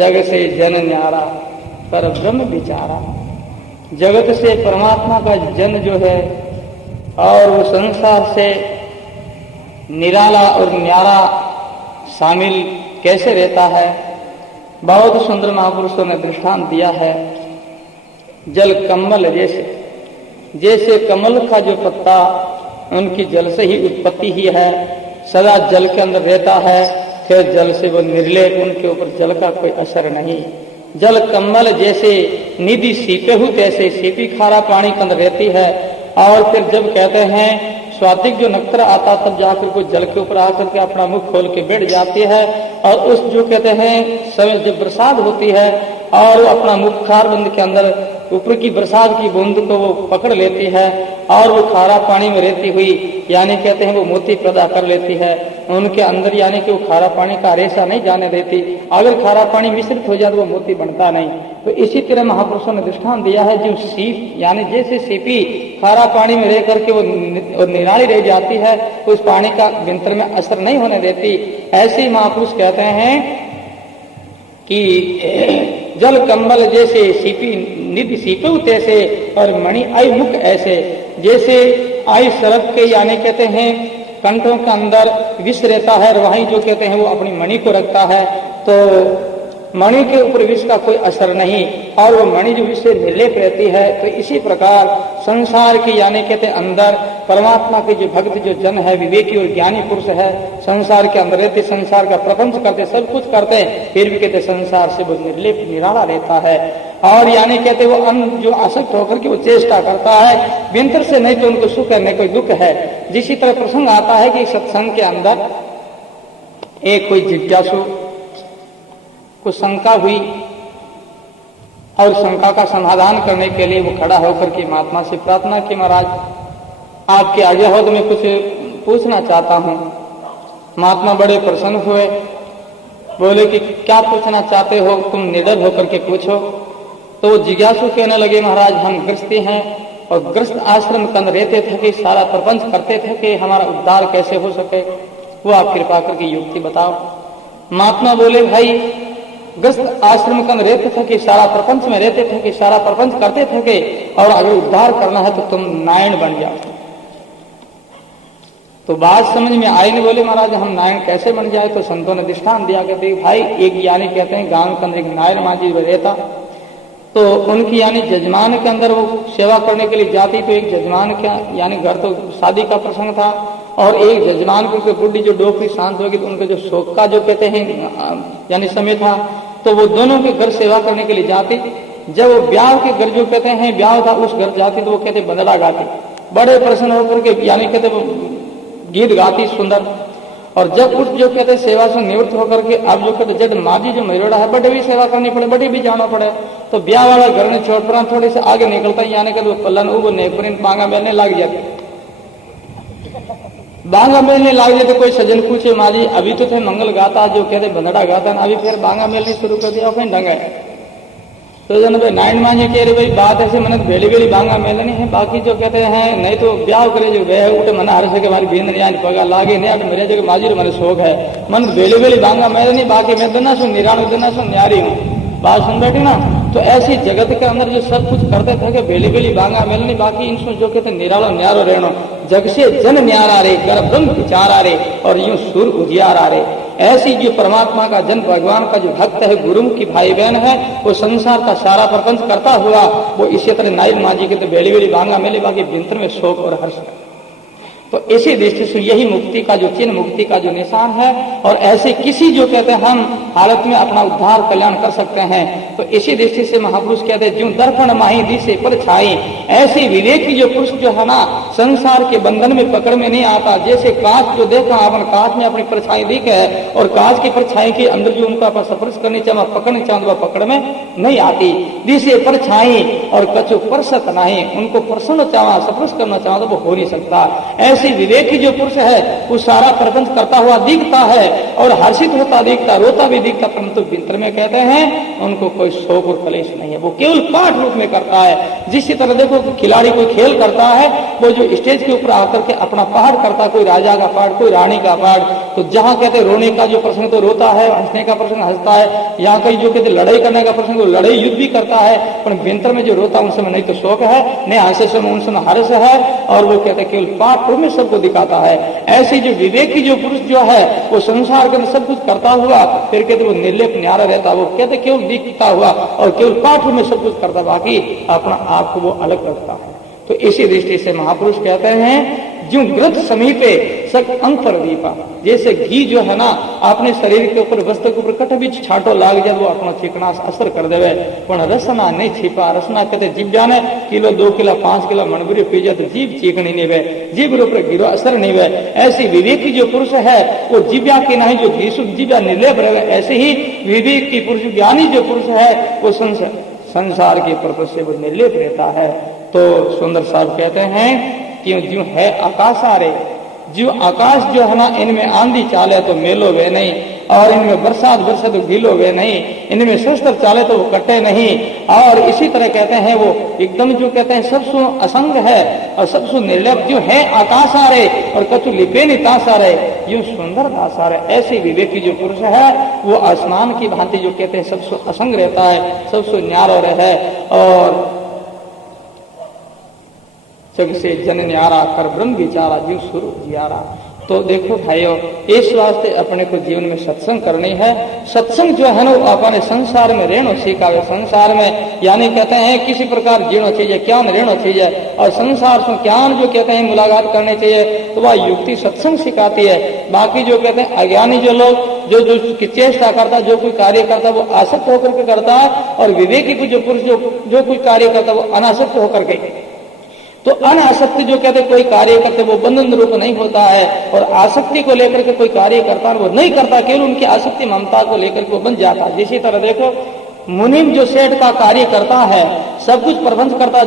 जग से जन न्यारा पर ब्रह्म विचारा। जगत से परमात्मा का जन जो है और वो संसार से निराला और न्यारा शामिल कैसे रहता है, बहुत सुंदर महापुरुषों ने दृष्टांत दिया है। जल कमल जैसे, जैसे कमल का जो पत्ता उनकी जल से ही उत्पत्ति ही है, सदा जल के अंदर रहता है, फिर जल से वो निर्लेप, उनके ऊपर जल का कोई असर नहीं। जल कमल जैसे निधि सीपे हु तैसे, सीपी खारा पानी के अंदर रहती है और फिर जब कहते हैं स्वातिक जो नक्तर आता तब जाकर को जल के ऊपर आकर के अपना मुख खोल के बैठ जाती है और उस जो कहते हैं समय जब बरसात होती है और वो अपना मुख खार बंद के अंदर ऊपर की बरसात की बूंद को वो पकड़ लेती है और वो खारा पानी में रहती हुई यानी कहते हैं वो मोती पैदा कर लेती है उनके अंदर, यानी कि वो खारा पानी का रेशा नहीं जाने देती। अगर खारा पानी मिश्रित हो जाए तो वो मोती बनता नहीं। तो इसी तरह महापुरुषों ने दृष्टांत दिया है, जो सीप यानी जैसे सीपी खारा पानी में रह करके वो निराली रह जाती है, तो उस पानी का विंतर में असर नहीं होने देती। ऐसे ही महापुरुष कहते हैं कि जल कम्बल जैसे सीपी निधि सीपे तैसे और मणि आई मुख ऐसे। जैसे आई सरफ के यानी कहते हैं कंठों के अंदर विष रहता है और वहीं जो कहते हैं वो अपनी मणि को रखता है, तो मणि के ऊपर विष का कोई असर नहीं और वो मणि जो विष से निर्लेप रहती है। तो इसी प्रकार संसार की यानी कहते हैं अंदर परमात्मा के जो भक्त जो जन है, विवेकी और ज्ञानी पुरुष है, संसार के अंदर रहते, संसार का प्रपंच करते, सब कुछ करते, फिर भी कहते संसार से वो निर्लेप निराला रहता है। और यानी कहते वो अन्न जो आसक्त होकर के वो चेष्टा करता है विंतर से, नहीं तो उनको सुख है नहीं कोई दुख है। जिसी तरह प्रसंग आता है कि सत्संग के अंदर एक कोई जिज्ञासु को शंका हुई और शंका का समाधान करने के लिए वो खड़ा होकर के महात्मा से प्रार्थना की, महाराज आपके आगे हो तो मैं कुछ पूछना चाहता हूँ। महात्मा बड़े प्रसन्न हुए, बोले कि क्या पूछना चाहते हो, तुम निडर होकर के पूछो। तो वो जिज्ञासु कहने लगे, महाराज हम गृहस्थी हैं और ग्रस्त आश्रम कंद रहते थे कि सारा प्रपंच करते थे कि हमारा उद्धार कैसे हो सके, वो आप कृपा करके युक्ति बताओ। महात्मा बोले भाई ग्रस्त आश्रम कंद रहते थे कि सारा प्रपंच में रहते थे कि सारा प्रपंच करते थे कि और अगर उद्धार करना है तो तुम नारायण बन जाओ। तो बात समझ में आई नहीं। बोले महाराज हम नारायण कैसे बन जाए? तो संतों ने दृष्टांत दिया कहते भाई एक यानी कहते हैं गांव के अंदर एक नारायण मांझी रहता, तो उनकी यानी जजमान के अंदर वो सेवा करने के लिए जाती, तो एक जजमान का यानी घर तो शादी का प्रसंग था और एक जजमान को बुढ़ी जो डोकरी शांत होगी तो उनके जो शोक का जो कहते हैं यानी समय था, तो वो दोनों के घर सेवा करने के लिए जाती। जब वो ब्याह के घर जो कहते हैं ब्याह था उस घर जाती तो वो कहते बंदड़ा गाती, बड़े प्रसन्न होकर के यानी कहते वो गीत गाती सुंदर। और जब उस जो कहते सेवा से निवृत्त होकर के अब जो कहते जब माजी जो मरोड़ा है बड़े भी सेवा करनी पड़े, बड़े भी जाना पड़े, तो ब्याह वाला घर में छोड़ पर थोड़ी से आगे निकलता यानी कि पल्लन वो नेपरिन बांगा बेलने लग जाते, बांगा मेलने लग जाते। कोई सज्जन पूछे माजी अभी तो थे मंगल गाता जो कहते बंदड़ा गाता अभी फिर बांगा मेलने शुरू कर दिया फिर ढंग है। तो जन भाई नारायण मांझी कह रहे भाई बात ऐसे मन बेली बेली बांगा मेलनी है, बाकी जो कहते हैं नहीं तो ब्याह करे जो वह उठे मन हर से के हमारी बीन पगा लागे नहीं अब मेरे जगह माजी मन शौक है मन बेली बेली बांगा मेलनी, बाकी मैं देना सुन निराणु देना सुन न्यारी हूँ। बात सुन बैठी ना। तो ऐसी जगत के अंदर जो सब कुछ करते थे कि बेली बेली बांगा मेलनी, बाकी इनसे जो कहते निरालो न्यारो रहनो, जग से जन न्यारा रे कर ब्रह्म विचार आ रे और यूं सूर उजियार आ रे। ऐसी जो परमात्मा का जन भगवान का जो भक्त है गुरुमुख की भाई बहन है वो संसार का सारा प्रपंच करता हुआ वो इसी तरह नारायण मांझी के तो बेली बेली बांगा मेले बाकी बिंतर में शोक और हर्ष है। तो इसी दृष्टि से यही मुक्ति का जो चिन्ह मुक्ति का जो निशान है और ऐसे किसी जो कहते हैं हम हालत में अपना उद्धार कल्याण कर सकते हैं। तो इसी दृष्टि से महापुरुष कहते हैं ज्यों दर्पण माही दिशे पर छाई, ऐसे विवेक की जो पुरुष जो है ना संसार के बंधन में पकड़ में नहीं आता। जैसे कांच जो देखा अपन कांच में अपनी परछाई दिखे है और कांच की परछाई के अंदर जो उनका स्पर्श करनी चाहे पकड़नी चाहे वह पकड़ में नहीं आती। दिशे पर छाई और कछु परसत नहीं, उनको प्रसन्न चाहा स्पर्श करना चाहा तो वो हो नहीं सकता। ऐसे विवेकी जो पुरुष है वो सारा प्रपंच करता हुआ दिखता है और हर्षित होता दिखता, रोता भी दिखता, परंतु विंतर में कहते हैं उनको कोई शोक और कलेश नहीं है, वो केवल पाठ रूप में करता है। जिस तरह देखो खिलाड़ी कोई खेल करता है वो जो स्टेज के ऊपर आकर के अपना पाठ करता, कोई राजा का पाठ कोई रानी का पाठ, तो जहाँ कहते रोने का जो प्रसंग तो रोता है, हंसने का प्रसंग हंसता है, यहाँ कहीं जो कहते लड़ाई करने का प्रसंग लड़ाई युद्ध भी करता है, पर विंतर में जो रोता उन समय नहीं तो शोक है नहीं हंसे समय उन समय हर्ष है और वो कहते केवल पाठ रूप में सबको दिखाता है। ऐसे जो विवेकी जो पुरुष जो है वो संसार के सब कुछ करता हुआ फिर कहते वो निर्लेप न्यारा रहता, वो कहते केवल दिखता हुआ और केवल पाठ में सब कुछ करता, बाकी अपना आप को वो अलग रखता है। तो इसी दृष्टि से महापुरुष कहते हैं जो ग्रथ समीपे सक अंतर दीपा, जैसे घी जो है ना अपने शरीर के ऊपर वस्त्र के ऊपर कट भी छाटो लाग जाए वो अपना चिकना असर कर देवे, पर रसना नहीं छिपा। रसना कहते जीव जाने किलो 2 किलो 5 किलो मनबुरी पी जाए तो जीव चीकनी नहीं वे, जीव के ऊपर गिरो असर नहीं वे। ऐसी विवेकी जो पुरुष है वो जीव्या के नहीं जो घीसु जीव्या निर्लेप रहे, ऐसे ही विवेक की पुरुष ज्ञानी जो पुरुष है वो संसार के पर्पज से वो निर्लेप रहता है। तो सुंदर साहब कहते हैं कि जो है आकाश आ रे, जो आकाश जो है ना इनमें आंधी चाले तो मेलो वे नहीं और इनमें बरसात बरसे तो गीलो वे नहीं, इनमें शस्त्र चाले तो वो कटे नहीं। और इसी तरह कहते हैं वो एकदम जो कहते हैं सबसु असंग है और सबसु निर्लप जो है आकाश आ रे और कछु लिपे नहीं तास आ रे, यूं सुंदर दास आ रहे। ऐसे विवेकी जो पुरुष है वो आसमान की भांति जो कहते हैं सबसु असंग रहता है, सबसु न्यारो रहे और जग से जन न्यारा कर ब्रह्म विचारा जीव सुर जियारा। तो देखो भाइयों इस वास्ते अपने को जीवन में सत्संग करनी है। सत्संग जो है ना वो अपने संसार में रहना सीखावे, संसार में यानी कहते हैं किसी प्रकार जीना चाहिए, ज्ञान रहना चाहिए और संसार से ज्ञान जो कहते हैं मुलाकात करनी चाहिए, तो वह युक्ति सत्संग सिखाती है। बाकी जो कहते हैं अज्ञानी जो लोग जो चेष्टा करता जो कोई कार्य करता वो आसक्त होकर के करता है और विवेकी को जो पुरुष जो कोई कार्य करता वो अनासक्त होकर के। तो अनासक्ति जो कहते कोई कार्य करते वो बंधन रूप नहीं होता है और आसक्ति को लेकर के कोई कार्य करता है वो नहीं करता, केवल उनकी आसक्ति ममता को लेकर के वो बन जाता है। इसी तरह देखो मुनिम जो सेठ का कार्य करता है सब कुछ प्रबंध करता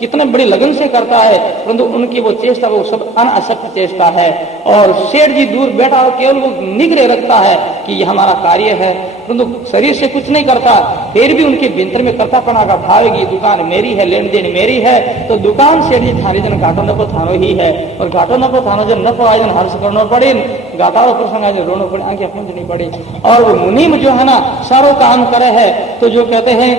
कितने बड़ी लगन से करता है, परंतु उनकी वो चेष्टा वो सब अनासक्त चेष्टा है। और सेठ जी दूर बैठा हो केवल वो निगरे रखता है कि ये हमारा कार्य है, परंतु शरीर से कुछ नहीं करता, फिर भी उनके भीतर में कर्तापना का भाव है कि दुकान मेरी है, लेन देन मेरी है। तो दुकान सेठ जी थारी जन घाटो नफो थानो ही है, और घाटो नफो थानो जन नफो आयोजन हर्ष करना पड़े, घाटाओ प्रसंग आयोजन रोनो पड़े, आंखें पूंजनी पड़े। और वो मुनीम जो है ना सारो काम करे है, तो जो कहते हैं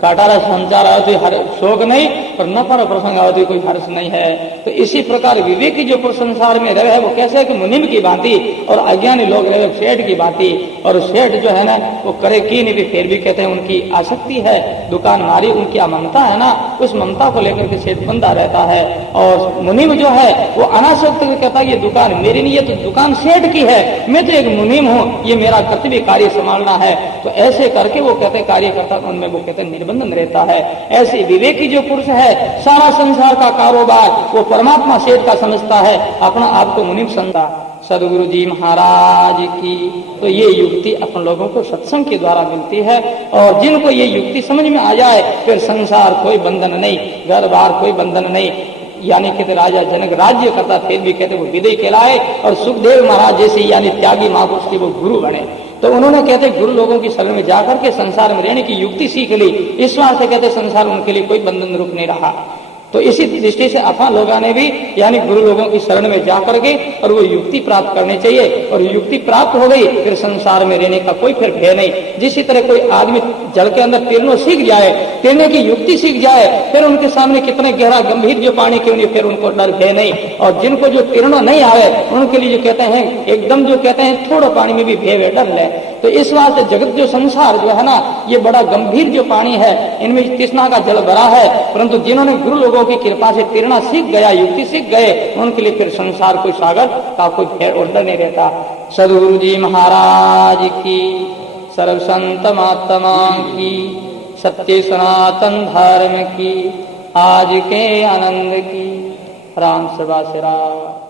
काटारा संचार आवती हर शोक नहीं, और न पर प्रसंग आवती कोई हर्ष नहीं है। तो इसी प्रकार विवेकी जो संसार में रहे वो कैसे कि मुनिम की भांति, और अज्ञानी लोग रहे सेठ की भांति। और सेठ जो है ना वो करे की नहीं भी फिर भी कहते हैं उनकी आसक्ति है, दुकान मारी उनकी ममता है ना, उस ममता को लेकर के सेठ बंधा रहता है। और मुनिम जो है वो अनासक्त कहता है ये दुकान मेरी नहीं है, तो दुकान सेठ की है, मैं तो एक मुनिम हूँ, ये मेरा कर्तव्य कार्य संभालना है। तो ऐसे करके वो कहते कार्य करता, उनमें वो कहते निर्बंधन रहता है। ऐसे विवेकी जो पुरुष है सारा संसार का कारोबार वो परमात्मा सेठ का समझता है, अपना आप को मुनिम समझता। सदगुरु जी महाराज की तो ये युक्ति अपन लोगों को सत्संग के द्वारा मिलती है। और जिनको ये युक्ति समझ में आ जाए फिर संसार कोई बंधन नहीं, घर बार कोई बंधन नहीं। यानी कहते राजा जनक राज्य करता फिर भी कहते वो विदय कहलाए, और सुखदेव महाराज जैसे यानी त्यागी महापुरुष के वो गुरु बने। तो उन्होंने कहते गुरु लोगों की शरण में जाकर के संसार में रहने की युक्ति सीख ली, इस बात से कहते संसार उनके लिए कोई बंधन रूप नहीं रहा। तो इसी दृष्टि से अपन लोगों ने भी यानी गुरु लोगों की शरण में जाकर के और वो युक्ति प्राप्त करनी चाहिए, और युक्ति प्राप्त हो गई फिर संसार में रहने का कोई फिर भय नहीं। जिस तरह कोई आदमी जल के अंदर तैरना सीख जाए, तैरने की युक्ति सीख जाए, फिर उनके सामने कितने गहरा गंभीर जो पानी क्यों नहीं, फिर उनको डर भय नहीं। और जिनको जो तैरना नहीं आवे उनके लिए जो कहते हैं एकदम जो कहते हैं थोड़ा पानी में भी भय डर ले। तो इस वास्ते जगत जो संसार जो है ना ये बड़ा गंभीर जो पानी है, इनमें तृष्णा का जल भरा है, परंतु जिन्होंने गुरु लोगों की कृपा से तैरना सीख गया, युक्ति सीख गए, उनके लिए फिर संसार कोई सागर का कोई भय और डर नहीं रहता। सदगुरु जी महाराज की, सर्व संत महात्मा की, सत्य सनातन धर्म की, आज के आनंद की। राम सदा से राम।